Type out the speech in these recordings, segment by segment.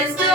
was the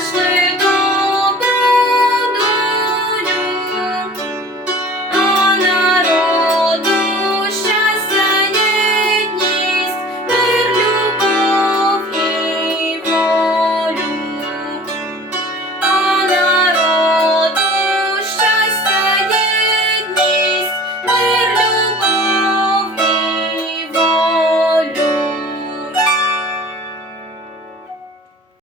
Ashley.